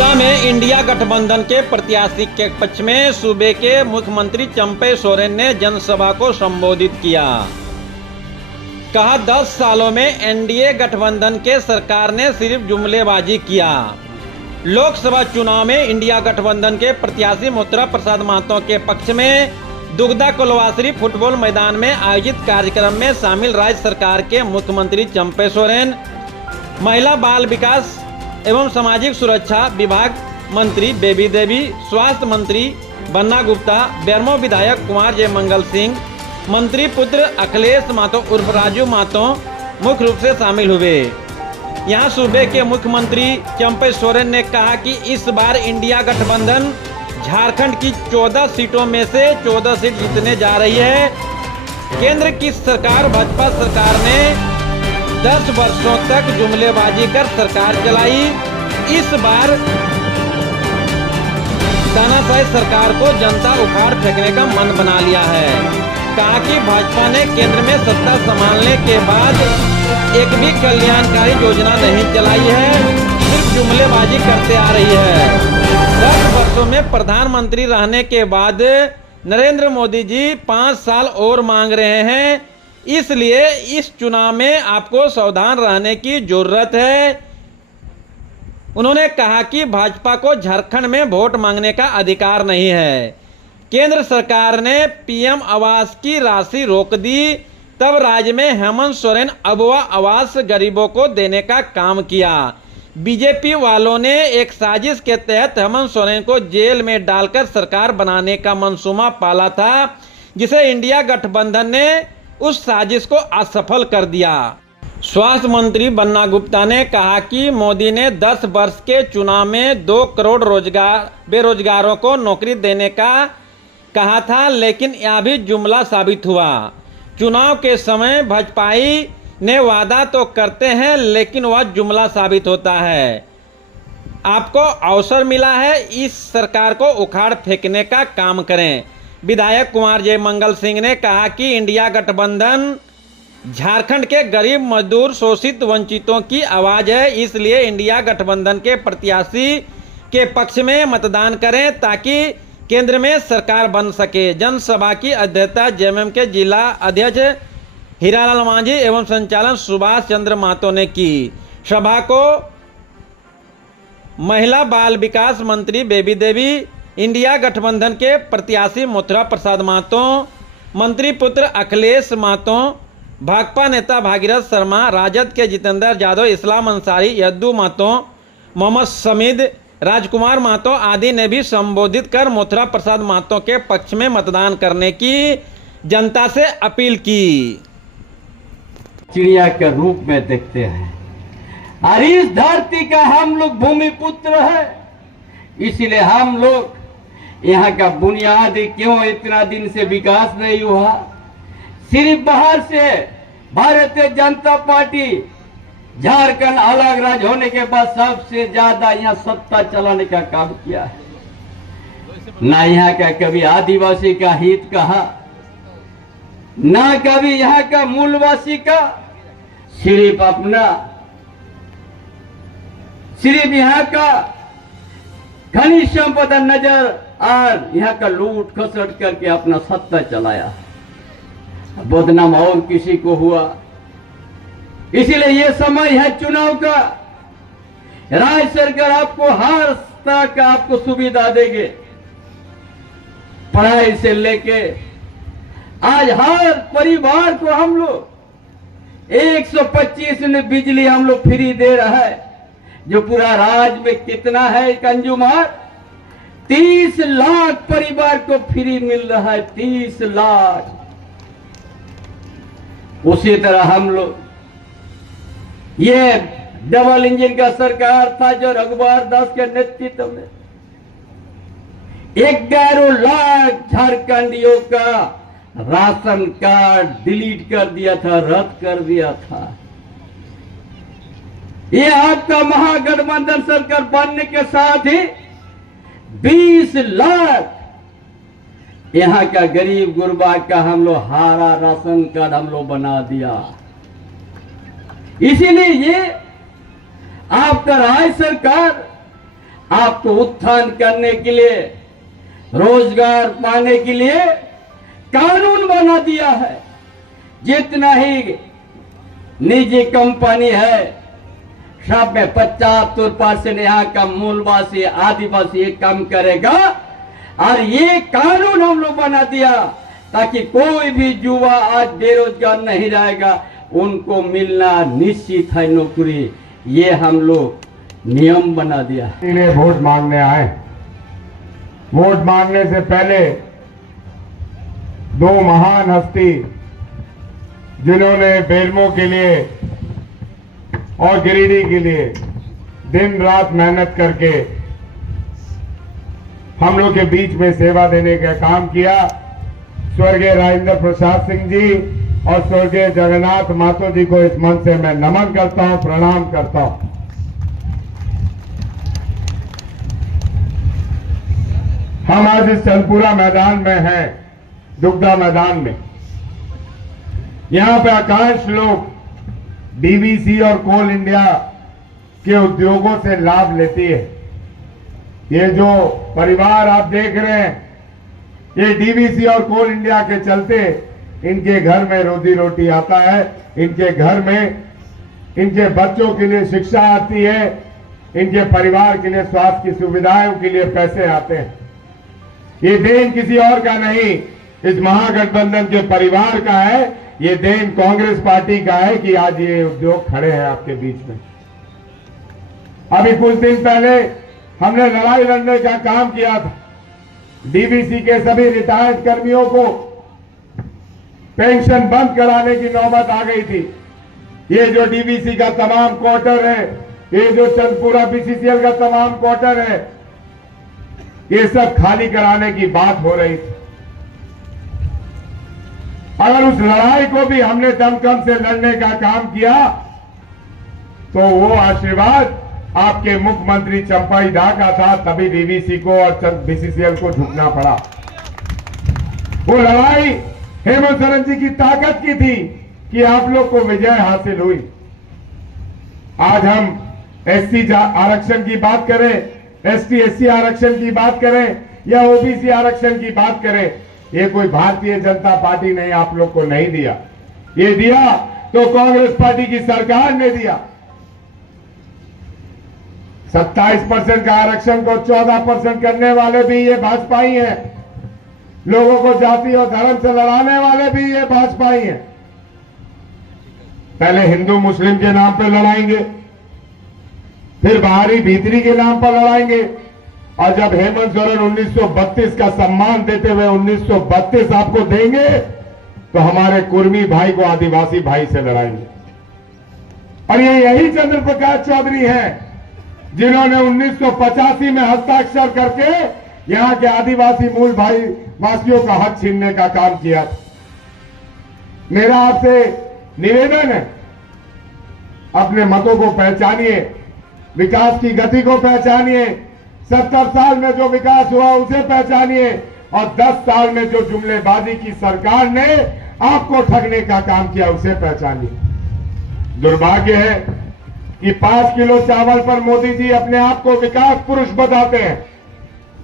दुगदा में इंडिया गठबंधन के प्रत्याशी के पक्ष में सूबे के मुख्यमंत्री चंपे सोरेन ने जनसभा को संबोधित किया। कहा 10 सालों में एनडीए गठबंधन के सरकार ने सिर्फ जुमलेबाजी किया। लोकसभा चुनाव में इंडिया गठबंधन के प्रत्याशी मोत्रा प्रसाद महतो के पक्ष में दुगदा कोलवासरी फुटबॉल मैदान में आयोजित कार्यक्रम में शामिल राज्य सरकार के मुख्यमंत्री चंपे सोरेन, महिला बाल विकास एवं सामाजिक सुरक्षा विभाग मंत्री बेबी देवी, स्वास्थ्य मंत्री बन्ना गुप्ता, बेरमो विधायक कुमार जयमंगल सिंह, मंत्री पुत्र अखिलेश महतो उर्फ राजू महतो मुख्य रूप से शामिल हुए। यहां सूबे के मुख्यमंत्री चंपे सोरेन ने कहा कि इस बार इंडिया गठबंधन झारखंड की 14 सीटों में से 14 सीट जीतने जा रही है। केंद्र की सरकार भाजपा सरकार ने 10 वर्षों तक जुमलेबाजी कर सरकार चलाई। इस बार तानाशाही सरकार को जनता उखाड़ फेंकने का मन बना लिया है। कहा कि भाजपा ने केंद्र में सत्ता संभालने के बाद एक भी कल्याणकारी योजना नहीं चलाई है, सिर्फ जुमलेबाजी करते आ रही है। 10 वर्षों में प्रधानमंत्री रहने के बाद नरेंद्र मोदी जी 5 साल और मांग रहे हैं, इसलिए इस चुनाव में आपको सावधान रहने की जरूरत है। उन्होंने कहा कि भाजपा को झारखंड में वोट मांगने का अधिकार नहीं है। केंद्र सरकार ने पीएम आवास की राशि रोक दी, तब राज्य में हेमंत सोरेन अबुआ आवास गरीबों को देने का काम किया। बीजेपी वालों ने एक साजिश के तहत हेमंत सोरेन को जेल में डालकर सरकार बनाने का मंसूबा पाला था, जिसे इंडिया गठबंधन ने उस साजिश को असफल कर दिया। स्वास्थ्य मंत्री बन्ना गुप्ता ने कहा कि मोदी ने 10 वर्ष के चुनाव में 2 करोड़ बेरोजगारों को नौकरी देने का कहा था, लेकिन यह भी जुमला साबित हुआ। चुनाव के समय भाजपाई ने वादा तो करते हैं, लेकिन वह जुमला साबित होता है। आपको अवसर मिला है, इस सरकार को उखाड़ फेंकने का काम करें। विधायक कुमार जयमंगल सिंह ने कहा कि इंडिया गठबंधन झारखंड के गरीब, मजदूर, शोषित, वंचितों की आवाज है, इसलिए इंडिया गठबंधन के प्रत्याशी के पक्ष में मतदान करें ताकि केंद्र में सरकार बन सके। जनसभा की अध्यक्षता जेएमएम के जिला अध्यक्ष हीरालाल मांझी एवं संचालन सुभाष चंद्र महतो ने की। सभा को महिला बाल विकास मंत्री बेबी देवी, इंडिया गठबंधन के प्रत्याशी मोत्रा प्रसाद महतो, मंत्री पुत्र अखिलेश महतो, भाकपा नेता भागीरथ शर्मा, राजद के जितेंद्र यादव, इस्लाम अंसारी, यद्दू महतो, मोहम्मद समीद, राजकुमार महतो आदि ने भी संबोधित कर मोत्रा प्रसाद महतो के पक्ष में मतदान करने की जनता से अपील की। चिड़िया के रूप में देखते हैं और इस धरती का हम लोग भूमि पुत्र है, इसलिए हम लोग यहाँ का बुनियादी क्यों इतना दिन से विकास नहीं हुआ। सिर्फ बाहर से भारतीय जनता पार्टी झारखंड अलग राज्य होने के बाद सबसे ज्यादा यहाँ सत्ता चलाने का काम किया है। ना यहाँ का कभी आदिवासी का हित कहा, ना कभी यहाँ का मूलवासी का, सिर्फ अपना, सिर्फ यहाँ का खनिज संपदा नजर और यहाँ का लूट खसट करके अपना सत्ता चलाया। बदनाम और किसी को हुआ, इसीलिए ये समय है चुनाव का। राज्य सरकार आपको हर तरह का आपको सुविधा देंगे, पढ़ाई से लेके आज हर परिवार को हम लोग 125 यूनिट बिजली हम लोग फ्री दे रहा है, जो पूरा राज्य में कितना है कंज्यूमर 30 लाख परिवार को फ्री मिल रहा है, 30 लाख। उसी तरह हम लोग ये डबल इंजन का सरकार था जो रघुवर दास के नेतृत्व में 11 लाख झारखंडियों का राशन कार्ड डिलीट कर दिया था, रद्द कर दिया था। ये आपका महागठबंधन सरकार बनने के साथ ही 20 लाख यहाँ का गरीब गुरबा का हम लोग हरा राशन कार्ड हम लोग बना दिया। इसीलिए ये आपका राज्य सरकार आपको उत्थान करने के लिए, रोजगार पाने के लिए कानून बना दिया है। जितना ही निजी कंपनी है सब में 75% यहाँ का मूलवासी आदिवासी काम करेगा। और ये कानून हम लोग बना दिया ताकि कोई भी युवा आज बेरोजगार नहीं रहेगा, उनको मिलना निश्चित है नौकरी। ये हम लोग नियम बना दिया। इन्हें वोट मांगने आए। वोट मांगने से पहले दो महान हस्ती जिन्होंने बेरमो के लिए और गिरिडीह के लिए दिन रात मेहनत करके हम लोग के बीच में सेवा देने का काम किया, स्वर्गीय राजेंद्र प्रसाद सिंह जी और स्वर्गीय जगन्नाथ महतो जी को इस मंच से मैं नमन करता हूं, प्रणाम करता हूं। हम आज इस चंदपुरा मैदान में हैं, दुग्धा मैदान में। यहां पे अधिकांश लोग डीवीसी और कोल इंडिया के उद्योगों से लाभ लेती है। ये जो परिवार आप देख रहे हैं, ये डीवीसी और कोल इंडिया के चलते इनके घर में रोजी रोटी आता है, इनके घर में इनके बच्चों के लिए शिक्षा आती है, इनके परिवार के लिए स्वास्थ्य की सुविधाओं के लिए पैसे आते हैं। ये देन किसी और का नहीं, इस महागठबंधन के परिवार का है। ये देन कांग्रेस पार्टी का है कि आज ये उद्योग खड़े हैं आपके बीच में। अभी कुछ दिन पहले हमने लड़ाई लड़ने का काम किया था। डीवीसी के सभी रिटायर्ड कर्मियों को पेंशन बंद कराने की नौबत आ गई थी। ये जो डीवीसी का तमाम क्वार्टर है, ये जो चंदपुरा बीसीसीएल का तमाम क्वार्टर है, ये सब खाली कराने की बात हो रही थी। अगर उस लड़ाई को भी हमने दमखम से लड़ने का काम किया तो वो आशीर्वाद आपके मुख्यमंत्री चंपाई दा का था, तभी डीवीसी को और बीसीसीएल को झुकना पड़ा। वो लड़ाई हेमंत सोरेन जी की ताकत की थी कि आप लोग को विजय हासिल हुई। आज हम एससी आरक्षण की बात करें, एसटी एससी आरक्षण की बात करें या ओबीसी आरक्षण की बात करें, ये कोई भारतीय जनता पार्टी ने आप लोग को नहीं दिया। ये दिया तो कांग्रेस पार्टी की सरकार ने दिया। 27% का आरक्षण को 14% करने वाले भी ये भाजपा ही है। लोगों को जाति और धर्म से लड़ाने वाले भी ये भाजपा ही है। पहले हिंदू मुस्लिम के नाम पर लड़ाएंगे, फिर बाहरी भीतरी के नाम पर लड़ाएंगे, और जब हेमंत सोरेन 1932 का सम्मान देते हुए 1932 आपको देंगे तो हमारे कुर्मी भाई को आदिवासी भाई से लड़ाएंगे। और ये यही चंद्र प्रकाश चौधरी हैं जिन्होंने 1985 में हस्ताक्षर करके यहां के आदिवासी मूल भाई वासियों का हक छीनने का काम किया। मेरा आपसे निवेदन है, अपने मतों को पहचानिए, विकास की गति को पहचानिए। 70 साल में जो विकास हुआ उसे पहचानिए, और 10 साल में जो जुमलेबाजी की सरकार ने आपको ठगने का काम किया उसे पहचानिए। दुर्भाग्य है कि 5 किलो चावल पर मोदी जी अपने आप को विकास पुरुष बताते हैं,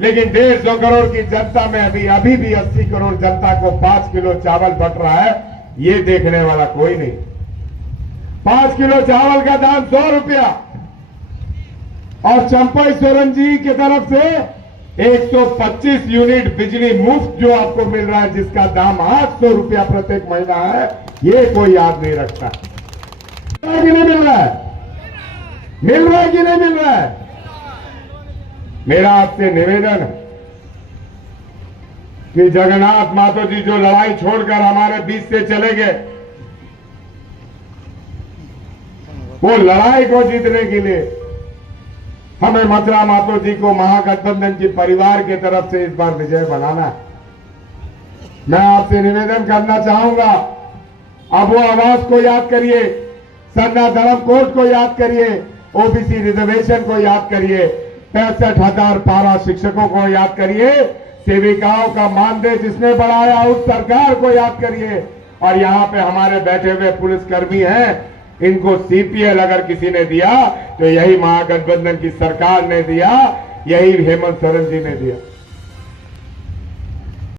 लेकिन 150 करोड़ की जनता में अभी भी 80 करोड़ जनता को 5 किलो चावल बट रहा है, ये देखने वाला कोई नहीं। 5 किलो चावल का दाम 100 रुपया, और चंपाई सोरेन जी की तरफ से 125 यूनिट बिजली मुफ्त जो आपको मिल रहा है, जिसका दाम 800 रुपया प्रत्येक महीना है, ये कोई याद नहीं रखता। कि नहीं मिल रहा है? मिल रहा है कि नहीं मिल रहा है? मेरा आपसे निवेदन है कि जगन्नाथ महतो जी जो लड़ाई छोड़कर हमारे बीच से चले गए, वो लड़ाई को जीतने के लिए हमें मथुरा महतो जी को महागठबंधन के परिवार के तरफ से इस बार विजय बनाना है। मैं आपसे निवेदन करना चाहूंगा, अब वो आवास को याद करिए, सरना धर्म कोड को याद करिए, ओबीसी रिजर्वेशन को याद करिए, 65,000 पारा शिक्षकों को याद करिए, सेविकाओं का मानदेय जिसने बढ़ाया उस सरकार को याद करिए, और यहाँ पे हमारे बैठे हुए पुलिसकर्मी हैं, इनको सीपीएल अगर किसी ने दिया तो यही महागठबंधन की सरकार ने दिया। यही हेमंत सोरेन जी ने दिया।